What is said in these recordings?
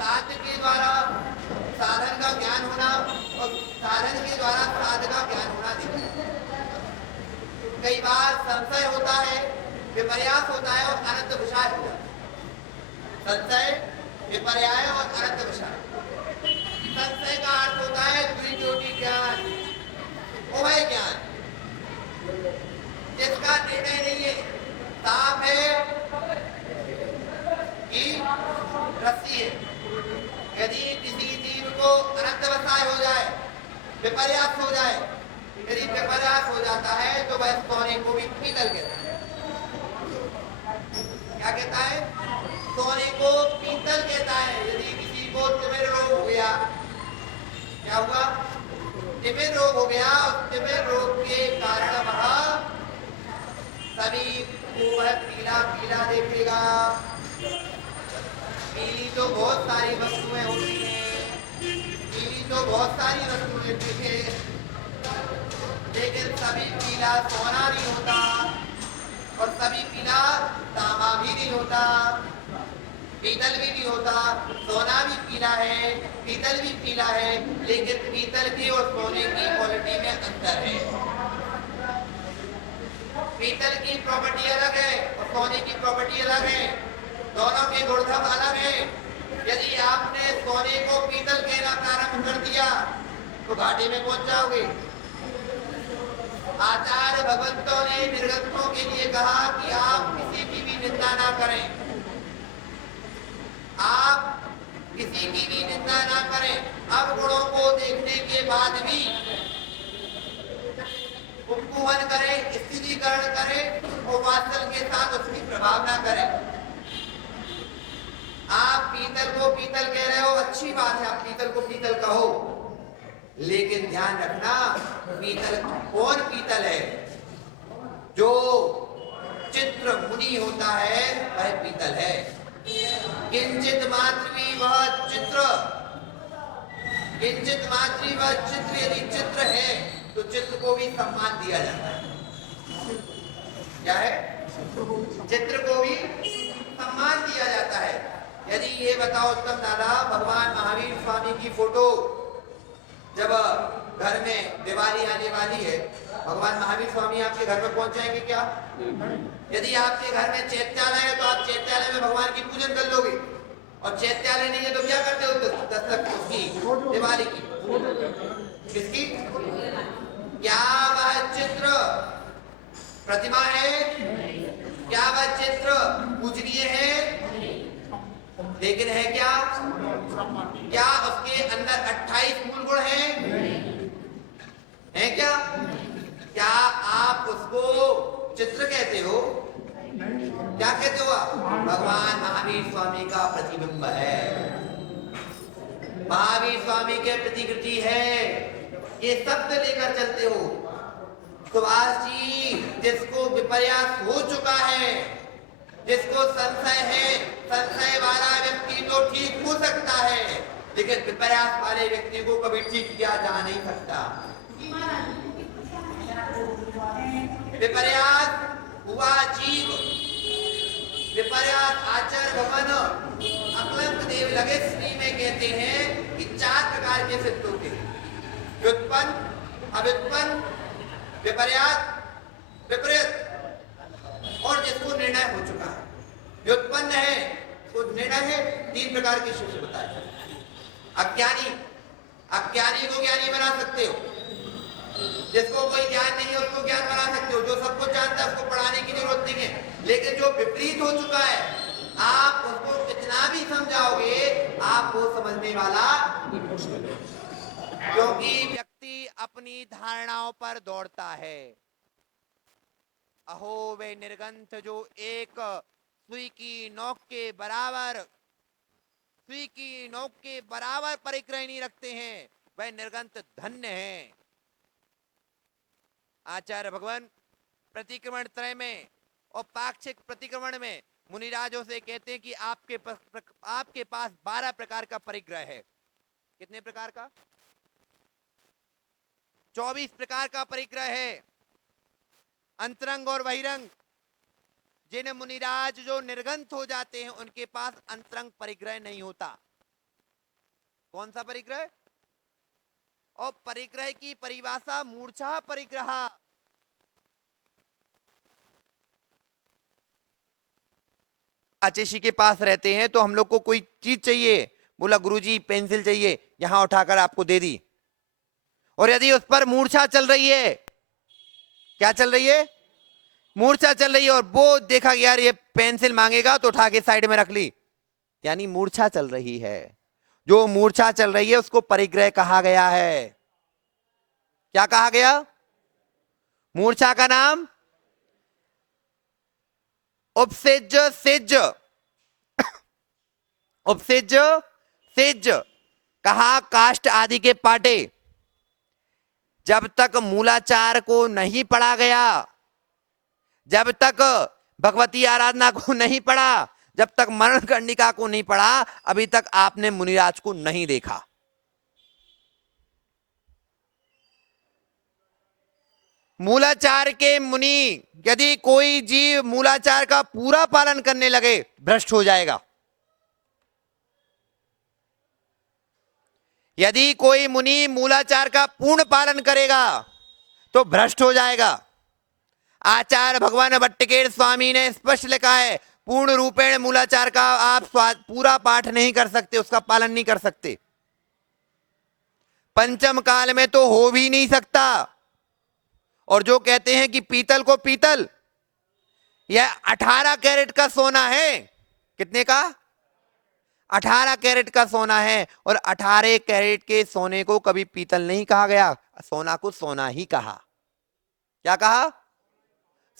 साध्य के द्वारा साधन का ज्ञान होना और साधन के द्वारा साध्य का ज्ञान होना देखा। कई बार संशय होता है, विपर्यास होता है और अनंत विषय होता है। संशय, विपर्याय और अनंत विषय। संशय का अर्थ होता है द्विज्योति ज्ञान, उभय ज्ञान, जिसका निर्णय नहीं है। साफ है कि रस्सी है। यदि किसी जीव को अनंत विषय हो जाए, विपर्यास हो जाए, यदि विपर्यास हो जाता है तो वह सोने को भी पीतल कहता है। क्या कहता है? सोने को पीतल कहता है। यदि किसी को तिमिर रोग हो गया, क्या हुआ? तिमिर रोग हो गया और तिमिर रोग के कारण वह सभी को वह पीला पीला देखेगा। पीली तो बहुत सारी वस्तुएं होती हैं, पीली तो बहुत सारी वस्तुएं दिखे, लेकिन सभी पीला सोना नहीं होता और सभी पीला तांबा भी नहीं होता, पीतल भी नहीं होता। सोना भी पीला है, पीतल भी पीला है, लेकिन पीतल की और सोने की क्वालिटी में अंतर है। पीतल की प्रॉपर्टी अलग है और सोने की प्रॉपर्टी अलग है। दोनों के गुणधर्म अलग है। यदि आपने सोने को पीतल कहना प्रारंभ कर दिया तो घाटे में पहुंच जाओगे। आचार्य भगवंतों ने निर्गतों के लिए कहा कि आप किसी की भी निंदा ना करें, आप किसी की भी निंदा ना करें। अवगुणों को देखने के बाद भी उपकुवन करें, स्थिरीकरण करें और वात्सल के साथ उसकी प्रभाव ना करें। आप पीतल को पीतल कह रहे हो, अच्छी बात है, आप पीतल को पीतल कहो, लेकिन ध्यान रखना पीतल कौन पीतल है? जो चित्र मुनि होता है वह पीतल है। किंचित मात्र वह चित्र, किंचित मात्र वह चित्र, यदि चित्र है तो चित्र को भी सम्मान दिया जाता है। क्या है? चित्र को भी सम्मान दिया जाता है। यदि ये बताओ उत्तम दादा, भगवान महावीर स्वामी की फोटो जब घर में दिवाली आने वाली है, भगवान महावीर स्वामी आपके घर में पहुंच जाएंगे क्या? यदि आपके घर में चैत्यालय है तो आप चैत्यालय में भगवान की पूजन कर लोगे, और चैत्यालय नहीं है तो क्या करते हो? दस्तक उसकी दिवाली की, किसकी? क्या वह चित्र प्रतिमा है? क्या वह चित्र पूजनीय है? लेकिन है क्या? क्या उसके अंदर 28 मूल गुण हैं क्या? क्या आप उसको चित्र कहते हो? क्या कहते हो आप? भगवान महावीर स्वामी का प्रतिबिंब है, महावीर स्वामी के प्रतिकृति है, ये शब्द लेकर चलते हो। सुभाष जी, जिसको विपर्यास हो चुका है, जिसको संशय है, संशय वाला व्यक्ति तो ठीक हो सकता है, लेकिन विपर्यास वाले व्यक्ति को कभी ठीक किया जा नहीं सकता। विपर्यास हुआ जीव, विपर्यास आचार्य भगवान अकलंक देव लगे श्री में कहते हैं कि 4 प्रकार के सिद्ध होते हैं: व्युत्पन्न, अव्युत्पन्न, विपर्यास, विपरीत, और जिसको निर्णय हो चुका है। व्युत्पन्न है तो निर्णय है, 3 प्रकार के शिष्य बताए। अज्ञानी, अज्ञानी को ज्ञानी बना सकते हो, जिसको कोई ज्ञान नहीं है उसको ज्ञान बना सकते हो, जो सब कुछ जानता है उसको पढ़ाने की जरूरत नहीं है। लेकिन जो विपरीत हो चुका है, आप उसको कितना भी समझाओगे आप वो समझने वाला, क्योंकि व्यक्ति अपनी धारणाओं पर दौड़ता है। अहो वे निर्गंथ जो एक सुई की नोक के बराबर, सुई की नोक के बराबर परिग्रह नहीं रखते हैं, वह निर्गंथ धन्य हैं। आचार्य भगवान प्रतिक्रमण त्रय में और पाक्षिक प्रतिक्रमण में मुनिराजों से कहते हैं कि आपके पास 12 प्रकार का परिग्रह है। कितने प्रकार का? 24 प्रकार का परिग्रह है। अंतरंग और बहिरंग, जिन मुनिराज जो निर्गंथ हो जाते हैं उनके पास अंतरंग परिग्रह नहीं होता। कौन सा परिग्रह? और परिग्रह की परिभाषा मूर्छा परिग्रह। आचेशी के पास रहते हैं तो हम लोग को कोई चीज चाहिए, बोला गुरुजी पेंसिल चाहिए, यहां उठाकर आपको दे दी। और यदि उस पर मूर्छा चल रही है, क्या चल रही है? मूर्छा चल रही है, और वो देखा कि यार ये पेंसिल मांगेगा तो उठा के साइड में रख ली, यानी मूर्छा चल रही है। जो मूर्छा चल रही है उसको परिग्रह कहा गया है। क्या कहा गया? मूर्छा का नाम उपसेज सेज, उपसेज सेज कहा काष्ठ आदि के पाटे। जब तक मूलाचार को नहीं पढ़ा गया, जब तक भगवती आराधना को नहीं पढ़ा, जब तक मरण कर्णिका को नहीं पढ़ा, अभी तक आपने मुनिराज को नहीं देखा। मूलाचार के मुनि, यदि कोई जीव मूलाचार का पूरा पालन करने लगे भ्रष्ट हो जाएगा। यदि कोई मुनि मूलाचार का पूर्ण पालन करेगा तो भ्रष्ट हो जाएगा। आचार्य भगवान भट्टकेर स्वामी ने स्पष्ट लिखा है, पूर्ण रूपेण मूलाचार का आप पूरा पाठ नहीं कर सकते, उसका पालन नहीं कर सकते। पंचम काल में तो हो भी नहीं सकता। और जो कहते हैं कि पीतल को पीतल, यह 18 कैरेट का सोना है। कितने का? 18 कैरेट का सोना है। और 18 कैरेट के सोने को कभी पीतल नहीं कहा गया, सोना को सोना ही कहा। क्या कहा?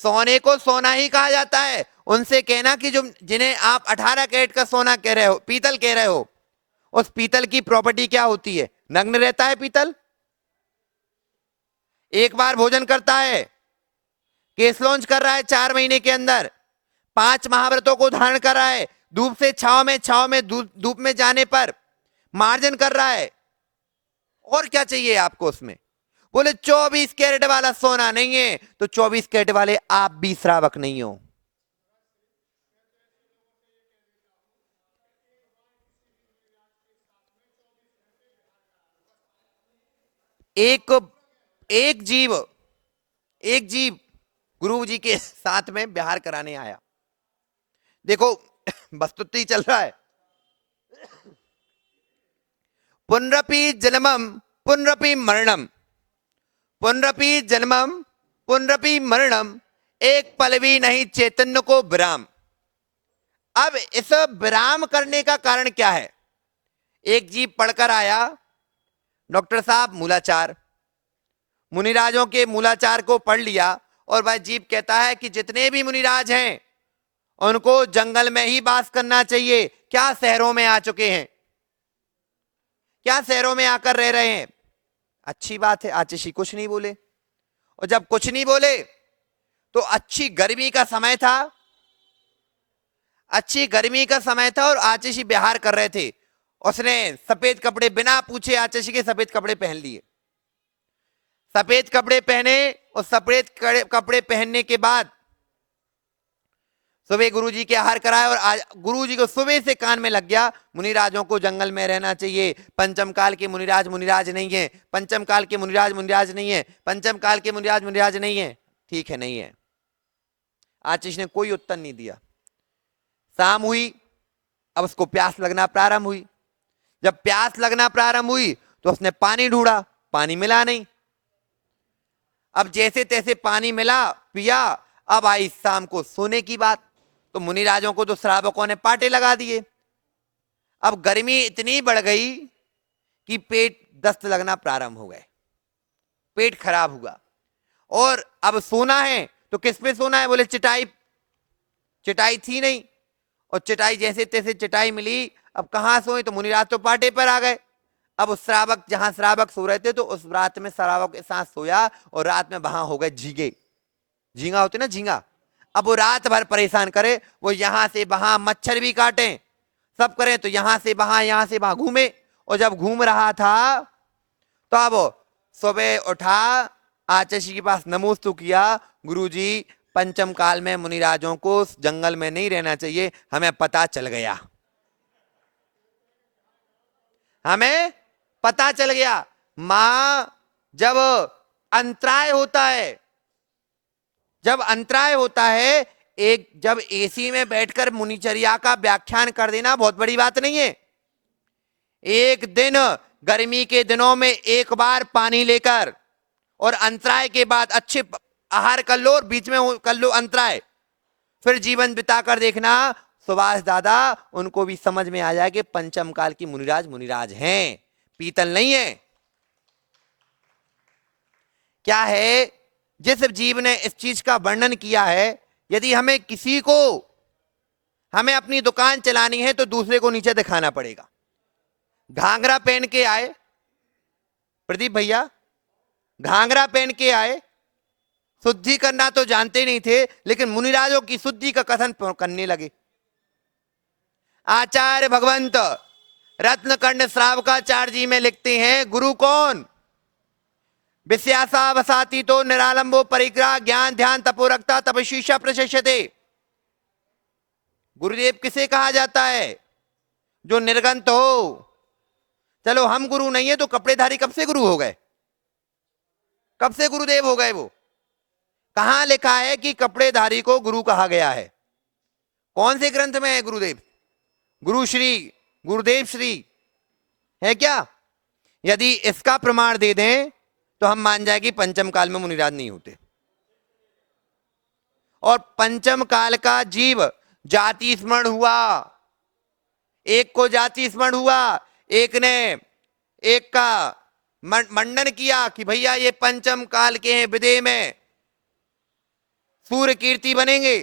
सोने को सोना ही कहा जाता है। उनसे कहना कि जो जिन्हें आप 18 कैरेट का सोना कह रहे हो, पीतल कह रहे हो, उस पीतल की प्रॉपर्टी क्या होती है? नग्न रहता है पीतल, एक बार भोजन करता है, केस लॉन्च कर रहा है 4 महीने के अंदर, 5 महाव्रतों को धारण कर रहा है, धूप से छाव में धूप में जाने पर मार्जन कर रहा है। और क्या चाहिए आपको उसमें? बोले 24 कैरेट वाला सोना नहीं है, तो 24 कैरेट वाले आप भी श्रावक नहीं हो। एक एक जीव एक जीव गुरु जी के साथ में बिहार कराने आया। देखो वस्तुतः चल रहा है, पुनरपि जन्मम पुनरपि मरणम, पुनरपि जन्मम पुनरपि मरणम, एक पल भी नहीं चैतन्य को विराम। अब इस विराम करने का कारण क्या है? एक जीव पढ़कर आया, डॉक्टर साहब मूलाचार, मुनिराजों के मूलाचार को पढ़ लिया, और वह जीव कहता है कि जितने भी मुनिराज हैं उनको जंगल में ही वास करना चाहिए। क्या शहरों में आ चुके हैं? क्या शहरों में आकर रह रहे हैं? अच्छी बात है, आचेशी कुछ नहीं बोले। और जब कुछ नहीं बोले तो अच्छी गर्मी का समय था, अच्छी गर्मी का समय था, और आचेशी बिहार कर रहे थे। उसने सफेद कपड़े बिना पूछे आचेशी के सफेद कपड़े पहन लिए। सफेद कपड़े पहने, और सफेद कपड़े पहनने के बाद सुबह गुरुजी के आहार कराए, और गुरुजी को सुबह से कान में लग गया, मुनिराजों को जंगल में रहना चाहिए। पंचम काल के मुनिराज मुनिराज नहीं है, पंचम काल के मुनिराज मुनिराज नहीं है, पंचम काल के मुनिराज मुनिराज नहीं है। ठीक है, नहीं है। आशीष ने कोई उत्तर नहीं दिया। शाम हुई, अब उसको प्यास लगना प्रारंभ हुई। जब प्यास लगना प्रारंभ हुई तो उसने पानी ढूंढा, पानी मिला नहीं। अब जैसे तैसे पानी मिला, पिया। अब आई शाम को सोने की बात, तो मुनिराजों को तो श्रावकों ने पाटे लगा दिए। अब गर्मी इतनी बढ़ गई कि पेट दस्त लगना प्रारंभ हो गए, पेट खराब हुआ। और अब सोना है तो किस पे सोना है? बोले चटाई, चटाई थी नहीं, और चटाई जैसे तैसे चटाई मिली। अब कहां सोए? तो मुनिराज तो पाटे पर आ गए। अब उस श्रावक, जहां श्रावक सो रहे थे, तो उस रात में श्रावक के साथ सोया, और रात में वहां हो गए झींगे। झींगा होते ना, झींगा। अब वो रात भर परेशान करे, वो यहां से वहां, मच्छर भी काटे, सब करें, तो यहां से वहां घूमे। और जब घूम रहा था तो अब सुबह उठा, आचार्य के पास नमोस्तु किया, गुरुजी पंचम काल में मुनिराजों को जंगल में नहीं रहना चाहिए, हमें पता चल गया। हमें पता चल गया। मां जब अंतराय होता है, जब अंतराय होता है, एक जब एसी में बैठकर मुनिचर्या का व्याख्यान कर देना बहुत बड़ी बात नहीं है। एक दिन गर्मी के दिनों में एक बार पानी लेकर और अंतराय के बाद अच्छे आहार कर लो और बीच में कर लो अंतराय, फिर जीवन बिताकर देखना सुभाष दादा, उनको भी समझ में आ जाए कि पंचम काल की मुनिराज मुनिराज हैं, पीतल नहीं है। क्या है, जिस जीव ने इस चीज का वर्णन किया है, यदि हमें किसी को, हमें अपनी दुकान चलानी है तो दूसरे को नीचे दिखाना पड़ेगा। घाघरा पहन के आए प्रदीप भैया, घाघरा पहन के आए, शुद्धि करना तो जानते नहीं थे, लेकिन मुनिराजों की शुद्धि का कथन करने लगे। आचार्य भगवंत रत्नकंड श्रावकाचार्य जी में लिखते हैं, गुरु कौन? विश्यासा वसाती तो निरालंबो परिग्रह ज्ञान ध्यान तपोरक्ता तपशीषा प्रशस्यते। गुरुदेव किसे कहा जाता है? जो निर्गंत हो। चलो हम गुरु नहीं है तो कपड़ेधारी कब से गुरु हो गए? कब से गुरुदेव हो गए? वो कहां लिखा है कि कपड़ेधारी को गुरु कहा गया है? कौन से ग्रंथ में है गुरुदेव? गुरु श्री, गुरुदेव श्री है क्या? यदि इसका प्रमाण दे दें तो हम मान जाए कि पंचम काल में मुनिराज नहीं होते। और पंचम काल का जीव जाति स्मरण हुआ, एक को जाति स्मरण हुआ, एक ने एक का मंडन किया कि भैया ये पंचम काल के हैं, विदेह में सूर्य कीर्ति बनेंगे।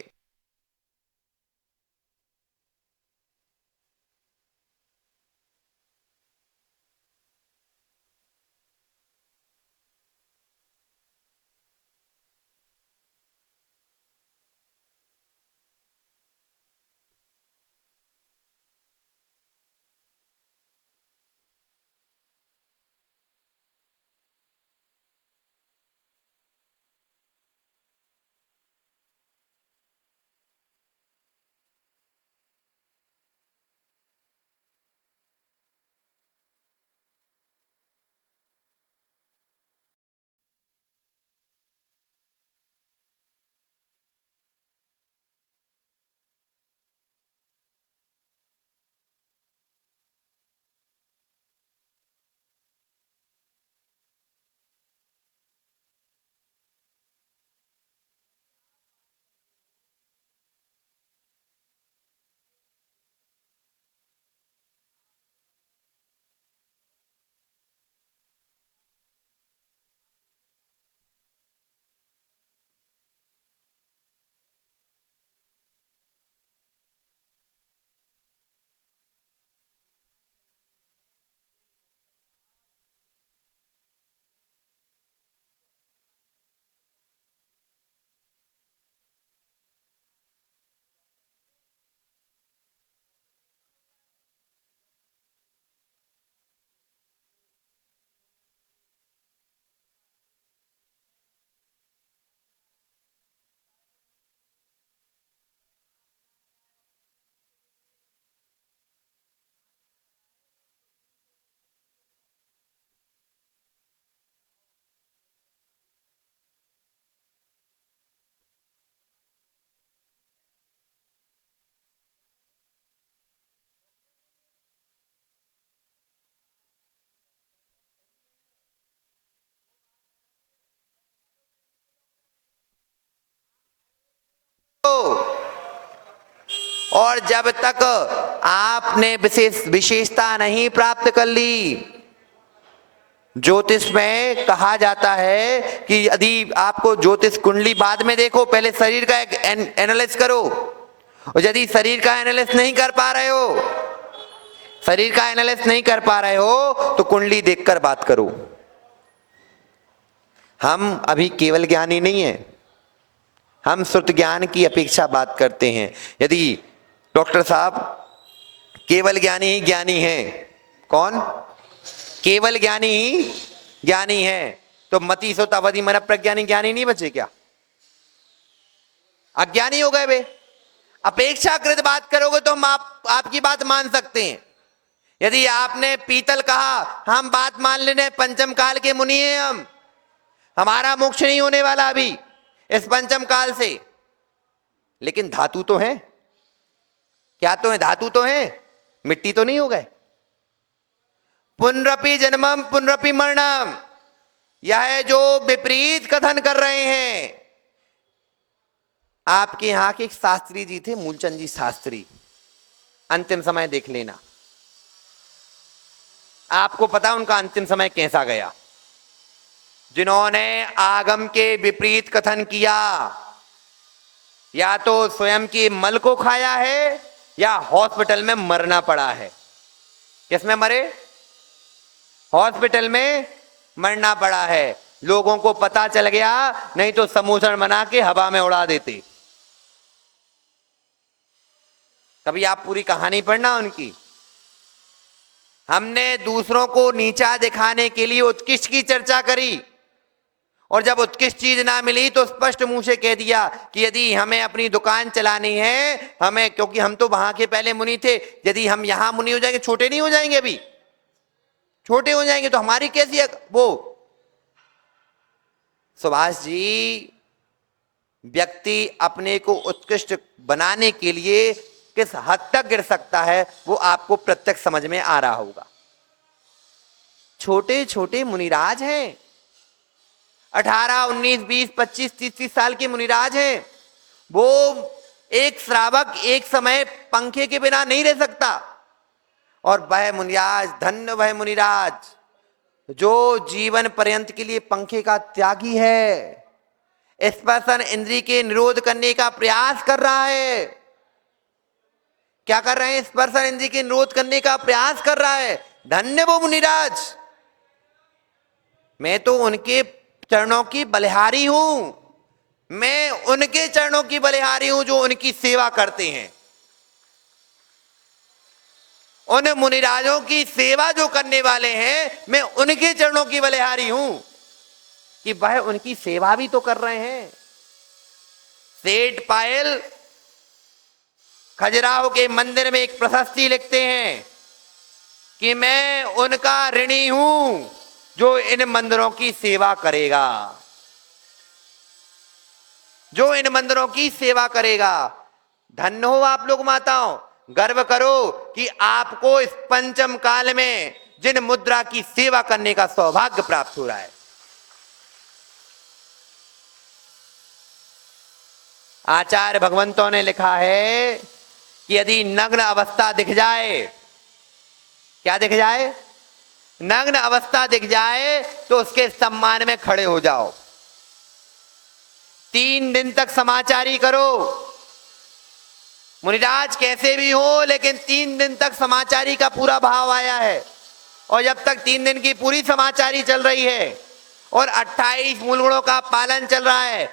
और जब तक आपने विशेषता नहीं प्राप्त कर ली, ज्योतिष में कहा जाता है कि यदि आपको ज्योतिष कुंडली बाद में देखो, पहले शरीर का एनालिसिस करो। और यदि शरीर का एनालिसिस नहीं कर पा रहे हो, शरीर का एनालिसिस नहीं कर पा रहे हो तो कुंडली देखकर बात करो। हम अभी केवल ज्ञानी नहीं है, हम श्रुत ज्ञान की अपेक्षा बात करते हैं। यदि डॉक्टर साहब केवल ज्ञानी ही ज्ञानी है, कौन? केवल ज्ञानी ही ज्ञानी है, तो मति सोतावधि मन प्रज्ञानी ज्ञानी नहीं बचे क्या? अज्ञानी हो गए वे। अपेक्षाकृत बात करोगे तो हम आपकी बात मान सकते हैं, यदि आपने पीतल कहा हम बात मान लेने पंचम काल के मुनि हैं, हम हमारा मोक्ष नहीं होने वाला अभी इस पंचम काल से, लेकिन धातु तो है, क्या तो है, धातु तो है, मिट्टी तो नहीं हो गए। पुनरपि जन्मम पुनरपि मरणम, यह जो विपरीत कथन कर रहे हैं। आपके यहां के एक शास्त्री जी थे, मूलचंद जी शास्त्री, अंतिम समय देख लेना, आपको पता उनका अंतिम समय कैसा गया। जिन्होंने आगम के विपरीत कथन किया, या तो स्वयं की मल को खाया है या हॉस्पिटल में मरना पड़ा है। किसमें मरे? हॉस्पिटल में मरना पड़ा है। लोगों को पता चल गया, नहीं तो समूचन बना के हवा में उड़ा देते। कभी आप पूरी कहानी पढ़ना उनकी। हमने दूसरों को नीचा दिखाने के लिए उत्कृष्ट की चर्चा करी, और जब उत्कृष्ट चीज ना मिली तो स्पष्ट मुंह से कह दिया कि यदि हमें अपनी दुकान चलानी है, हमें, क्योंकि हम तो वहां के पहले मुनि थे, यदि हम यहां मुनि हो जाएंगे, छोटे नहीं हो जाएंगे, अभी छोटे हो जाएंगे तो हमारी कैसी वो। सुभाष जी, व्यक्ति अपने को उत्कृष्ट बनाने के लिए किस हद तक गिर सकता है वो आपको प्रत्यक्ष समझ में आ रहा होगा। छोटे छोटे मुनिराज हैं, 18, 19, 20, 25, 30 साल के मुनिराज हैं। वो एक श्रावक एक समय पंखे के बिना नहीं रह सकता, और वह मुनिराज, धन्य वह मुनिराज जो जीवन पर्यंत के लिए पंखे का त्यागी है, स्पर्शन इंद्रिय के निरोध करने का प्रयास कर रहा है। क्या कर रहे हैं? स्पर्शन इंद्रिय के निरोध करने का प्रयास कर रहा है। धन्य वो मुनिराज, मैं तो उनके चरणों की बलिहारी हूं, मैं उनके चरणों की बलिहारी हूं जो उनकी सेवा करते हैं। उन मुनिराजों की सेवा जो करने वाले हैं, मैं उनके चरणों की बलिहारी हूं कि वह उनकी सेवा भी तो कर रहे हैं। सेठ पायल खजुराहो के मंदिर में एक प्रशस्ति लिखते हैं कि मैं उनका ऋणी हूं जो इन मंदिरों की सेवा करेगा, जो इन मंदिरों की सेवा करेगा। धन्य हो आप लोग माताओं, गर्व करो कि आपको इस पंचम काल में जिन मुद्रा की सेवा करने का सौभाग्य प्राप्त हो रहा है। आचार्य भगवंतों ने लिखा है कि यदि नग्न अवस्था दिख जाए, क्या दिख जाए? नग्न अवस्था दिख जाए तो उसके सम्मान में खड़े हो जाओ। 3 दिन तक समाचारी करो। मुनिराज कैसे भी हो, लेकिन 3 दिन तक समाचारी का पूरा भाव आया है, और जब तक 3 दिन की पूरी समाचारी चल रही है और 28 मूल गुणों का पालन चल रहा है।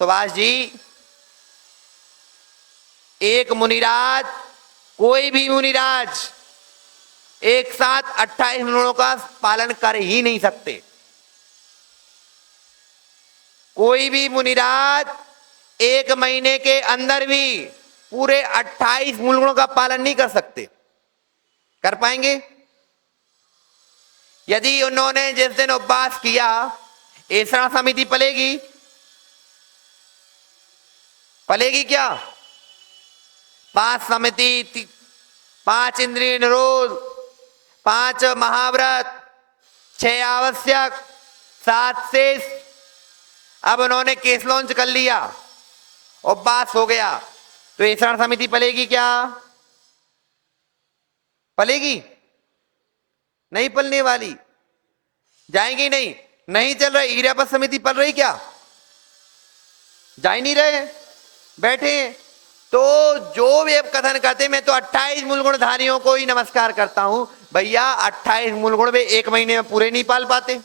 सुभाष जी, एक मुनिराज, कोई भी मुनिराज एक साथ 28 गुणों का पालन कर ही नहीं सकते। कोई भी मुनिराज 1 महीने के अंदर भी पूरे 28 मूल गुणों का पालन नहीं कर सकते। कर पाएंगे? यदि उन्होंने जिस दिन उपवास किया, ऐसा समिति पलेगी? पलेगी क्या? 5 समिति, 5 इंद्रिय निरोध, 5 महाव्रत, 6 आवश्यक, 7 शेष। अब उन्होंने केस लॉन्च कर लिया, उपवास हो गया, तो ऐसा समिति पलेगी क्या? पलेगी? नहीं पलने वाली। जाएंगी नहीं? नहीं चल रही ईरापत समिति पल रही क्या? जा ही नहीं रहे, बैठे हैं। तो जो भी अब कथन करते, मैं तो 28 मूल गुणधारियों को ही नमस्कार करता हूं। भैया 28 मूल गुण वे 1 महीने में पूरे नहीं पाल पाते।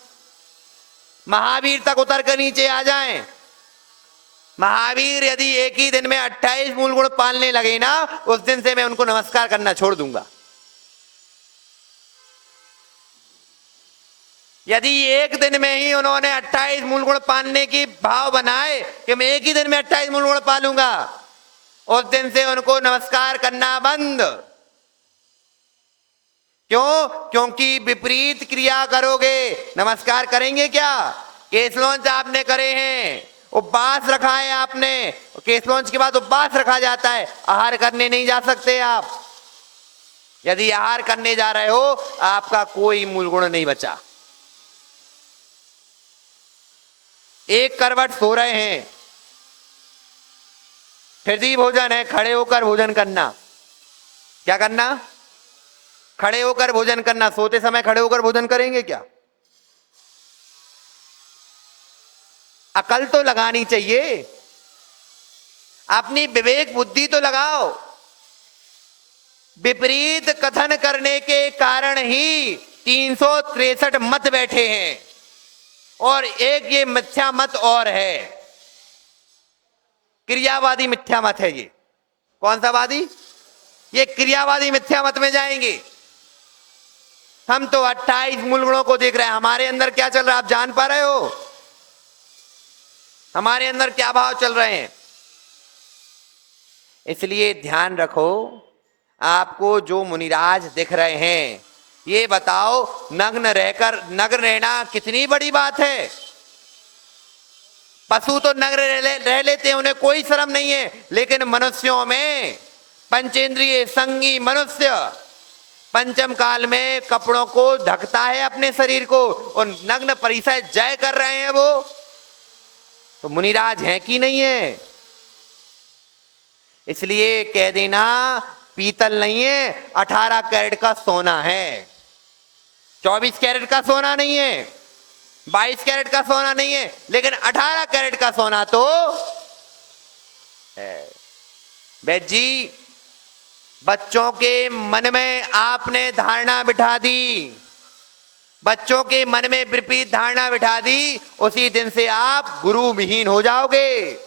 महावीर तक उतर कर नीचे आ जाएं। महावीर यदि एक ही दिन में 28 मूल गुण पालने लगे ना, उस दिन से मैं उनको नमस्कार करना छोड़ दूंगा। यदि एक दिन में ही उन्होंने 28 मूल गुण पालने की भाव बनाए कि मैं एक ही दिन में 28 मूल गुण पालूंगा, उस दिन से उनको नमस्कार करना बंद। क्यों? क्योंकि विपरीत क्रिया करोगे। नमस्कार करेंगे क्या? केस लॉन्च आपने करे हैं, उपवास रखा है आपने, केस लॉन्च के बाद उपवास रखा जाता है, आहार करने नहीं जा सकते आप। यदि आहार करने जा रहे हो, आपका कोई मूल गुण नहीं बचा। एक करवट सो रहे हैं, फिर भोजन है, खड़े होकर भोजन करना। क्या करना? खड़े होकर भोजन करना। सोते समय खड़े होकर भोजन करेंगे क्या? अकल तो लगानी चाहिए, अपनी विवेक बुद्धि तो लगाओ। विपरीत कथन करने के कारण ही 363 मत बैठे हैं, और एक ये मिथ्या मत और है, क्रियावादी मिथ्या मत है। ये कौन सा वादी? ये क्रियावादी मिथ्या मत में जाएंगे। हम तो 28 मूल गुणों को देख रहे हैं, हमारे अंदर क्या चल रहा है आप जान पा रहे हो? हमारे अंदर क्या भाव चल रहे हैं? इसलिए ध्यान रखो, आपको जो मुनिराज दिख रहे हैं, ये बताओ नग्न नग्न रहना कितनी बड़ी बात है। पशु तो नग्न रह लेते हैं, उन्हें कोई शर्म नहीं है, लेकिन मनुष्यों में पंचेंद्रिय संगी मनुष्य पंचम काल में कपड़ों को ढकता है अपने शरीर को, और नग्न परिसर जय कर रहे हैं वो, तो मुनिराज हैं कि नहीं है? इसलिए कह देना पीतल नहीं है, 18 कैरेट का सोना है। 24 कैरेट का सोना नहीं है, 22 कैरेट का सोना नहीं है, लेकिन 18 कैरेट का सोना तो है। वैद्य जी, बच्चों के मन में आपने धारणा बिठा दी, बच्चों के मन में विपरीत धारणा बिठा दी, उसी दिन से आप गुरु विहीन हो जाओगे।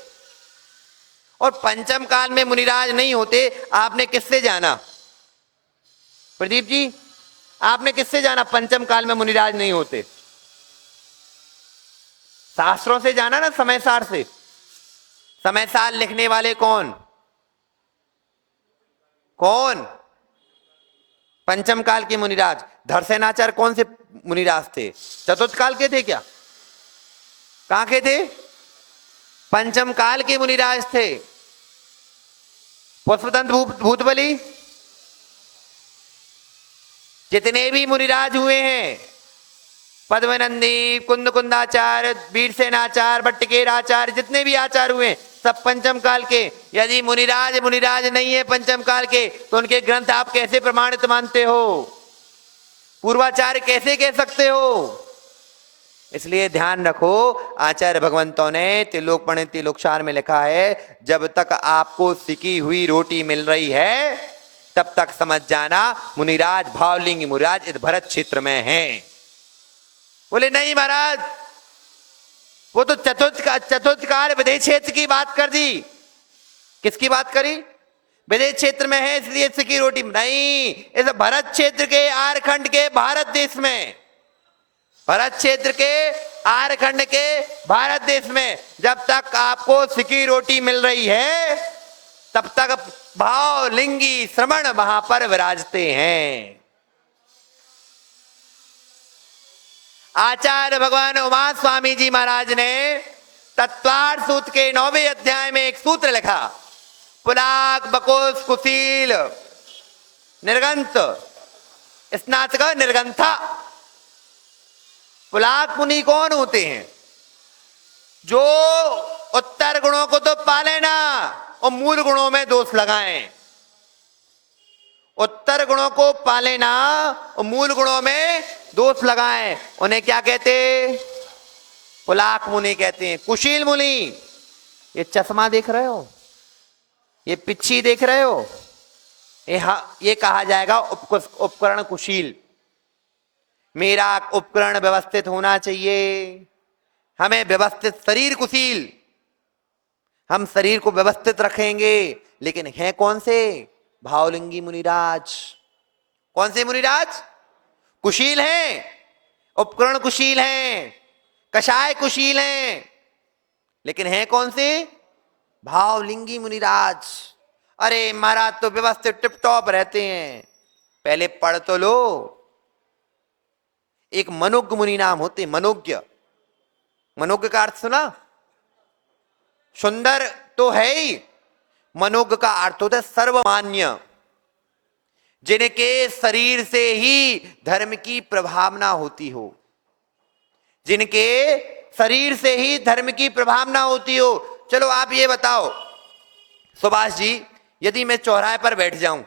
और पंचम काल में मुनिराज नहीं होते, आपने किससे जाना? प्रदीप जी, आपने किससे जाना पंचम काल में मुनिराज नहीं होते? शास्त्रों से जाना ना, समयसार से। समयसार लिखने वाले कौन? कौन? पंचम काल के मुनिराज। धरसेनाचार्य कौन से मुनिराज थे? चतुर्थ काल के थे क्या? कहां के थे? पंचम काल के मुनिराज थे। पुष्पदंत भूतबली, जितने भी मुनिराज हुए हैं, पद्मनंदी, कुंद कुंदाचार्य, वीरसेनाचार्य, भट्टकेराचार्य, जितने भी आचार्य हुए सब पंचम काल के। यदि मुनिराज नहीं है पंचम काल के, तो उनके ग्रंथ आप कैसे प्रमाणित मानते हो? पूर्वाचार्य कैसे कह सकते हो? इसलिए ध्यान रखो, आचार्य भगवंतों ने त्रिलोकपणि त्रिलोकसार में लिखा है, जब तक आपको सिकी हुई रोटी मिल रही है, तब तक समझ जाना मुनिराज भावलिंगी मुनिराज इस भरत क्षेत्र में हैं। बोले नहीं महाराज, वो तो चतुर्थ काल विदेश क्षेत्र की बात कर दी। किसकी बात करी? विदेश क्षेत्र में है इसलिए सिकी रोटी नहीं, इस भरत क्षेत्र के आरखंड के भारत देश में, भरत क्षेत्र के आरखंड के भारत देश में जब तक आपको सिकी रोटी मिल रही है, तब तक भाव लिंगी श्रमण वहां पर विराजते हैं। आचार्य भगवान उमा स्वामी जी महाराज ने तत्वार्थ सूत्र के 9वें अध्याय में एक सूत्र लिखा, पुलाक बकोस कुशील निर्गंत स्नातक निर्गंथा। पुलाक मुनि कौन होते हैं? जो उत्तर गुणों को तो पाले ना और मूल गुणों में दोष लगाएं। उत्तर गुणों को पाले ना और मूल गुणों में दोष लगाएं, उन्हें क्या कहते? पुलाक मुनि कहते हैं। कुशील मुनि, ये चश्मा देख रहे हो, ये पिच्छी देख रहे हो, ये कहा जाएगा उपकरण कुशील। मेरा उपकरण व्यवस्थित होना चाहिए, हमें व्यवस्थित शरीर कुशील, हम शरीर को व्यवस्थित रखेंगे। लेकिन है कौन से? भावलिंगी मुनिराज। कौन से मुनिराज? कुशील हैं, उपकरण कुशील हैं, कषाय कुशील हैं, लेकिन है कौन से? भावलिंगी मुनिराज। अरे महाराज तो व्यवस्थित टिप टॉप रहते हैं, पहले पढ़ तो लो। एक मनोज्ञ मुनि नाम होते, मनोज्ञ। मनोज्ञ का अर्थ सुना? सुंदर तो है ही, मनोज्ञ का अर्थ होता है सर्वमान्य, जिनके शरीर से ही धर्म की प्रभावना होती हो, जिनके शरीर से ही धर्म की प्रभावना होती हो। चलो आप ये बताओ सुभाष जी, यदि मैं चौराहे पर बैठ जाऊं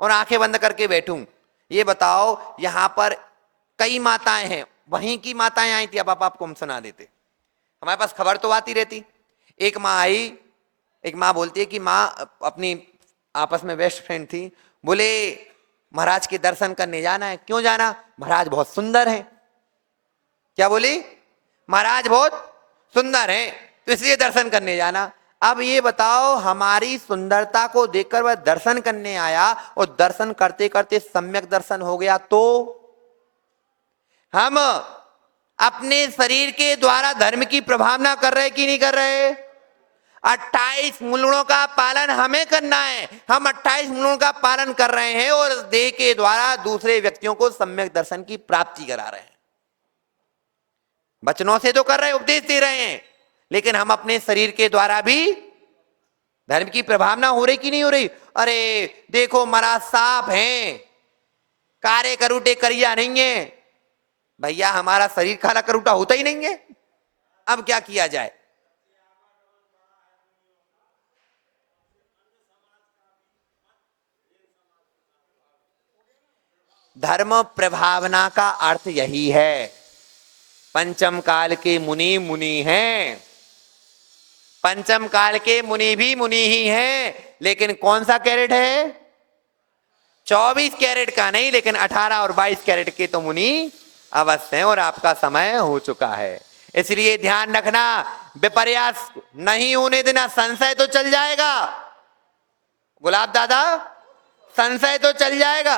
और आंखें बंद करके बैठूं, ये बताओ यहां पर कई माताएं हैं, वहीं की माताएं आई थी, अब आपको हम सुना देते, हमारे पास खबर तो आती रहती। एक माँ आई, एक माँ बोलती है कि माँ अपनी आपस में बेस्ट फ्रेंड थी, बोले महाराज के दर्शन करने जाना है। क्यों जाना? महाराज बहुत सुंदर हैं। क्या बोली? महाराज बहुत सुंदर हैं तो इसलिए दर्शन करने जाना। अब ये बताओ, हमारी सुंदरता को देखकर वह दर्शन करने आया और दर्शन करते करते सम्यक दर्शन हो गया, तो हम अपने शरीर के द्वारा धर्म की प्रभावना कर रहे कि नहीं कर रहे? 28 मूल्यों का पालन हमें करना है, हम 28 मूल्यों का पालन कर रहे हैं और देह के द्वारा दूसरे व्यक्तियों को सम्यक दर्शन की प्राप्ति करा रहे हैं। वचनों से तो कर रहे हैं, उपदेश दे रहे हैं, लेकिन हम अपने शरीर के द्वारा भी धर्म की प्रभावना हो रही कि नहीं हो रही? अरे देखो महाराज साफ हैं, कारे करूटे करिया नहीं है। भैया हमारा शरीर काला करूटा होता ही नहीं है, अब क्या किया जाए? धर्म प्रभावना का अर्थ यही है। पंचम काल के मुनि मुनि हैं, पंचम काल के मुनि भी मुनि ही हैं, लेकिन कौन सा कैरेट है? 24 कैरेट का नहीं, लेकिन 18 और 22 कैरेट के तो मुनि अवश्य हैं। और आपका समय हो चुका है, इसलिए ध्यान रखना, विपर्यास नहीं होने देना। संशय तो चल जाएगा गुलाब दादा, संशय तो चल जाएगा,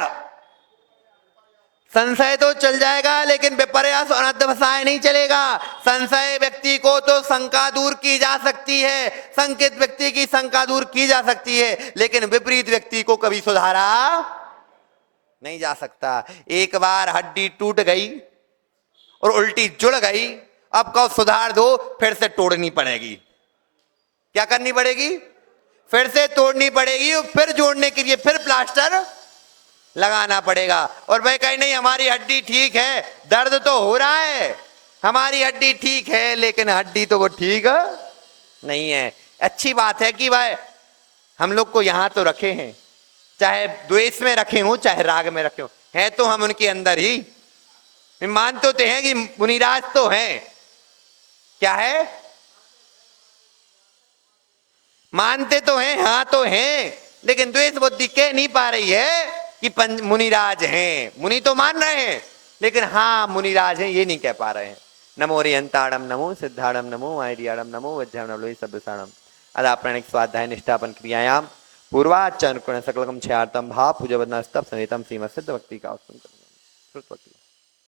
संशय तो चल जाएगा, लेकिन विपर्यास और अध्यवसाय नहीं चलेगा। संशय व्यक्ति को तो शंका दूर की जा सकती है, संकित व्यक्ति की शंका दूर की जा सकती है, लेकिन विपरीत व्यक्ति को कभी सुधारा नहीं जा सकता। एक बार हड्डी टूट गई और उल्टी जुड़ गई, अब कहो सुधार दो, फिर से तोड़नी पड़ेगी। क्या करनी पड़ेगी? फिर से तोड़नी पड़ेगी और फिर जोड़ने के लिए फिर प्लास्टर लगाना पड़ेगा। और भाई कहीं नहीं, हमारी हड्डी ठीक है, दर्द तो हो रहा है, हमारी हड्डी ठीक है, लेकिन हड्डी तो वो ठीक नहीं है। अच्छी बात है कि भाई हम लोग को यहां तो रखे हैं, चाहे द्वेष में रखे हो चाहे राग में रखे हो, है तो हम उनके अंदर ही। मान तो हैं कि मुनिराज तो हैं, क्या है, मानते तो हैं, हाँ तो हैं, लेकिन द्वेष बुद्धि कह नहीं पा रही है कि मुनिराज हैं। मुनि तो मान रहे हैं, लेकिन हाँ मुनिराज हैं ये नहीं कह पा रहे हैं। नमो रियंताड़म, नमो सिद्धाड़म, नमो आयरियाड़म, नमो वज्रम, नमो सभ्यसाणम। अदा प्रणिक स्वाध्याय निष्ठापन क्रियायाम पूर्वाचरण सकलकम क्षयार्थम भाव पूजा बदना स्तव सहितम सीमा सिद्ध भक्ति का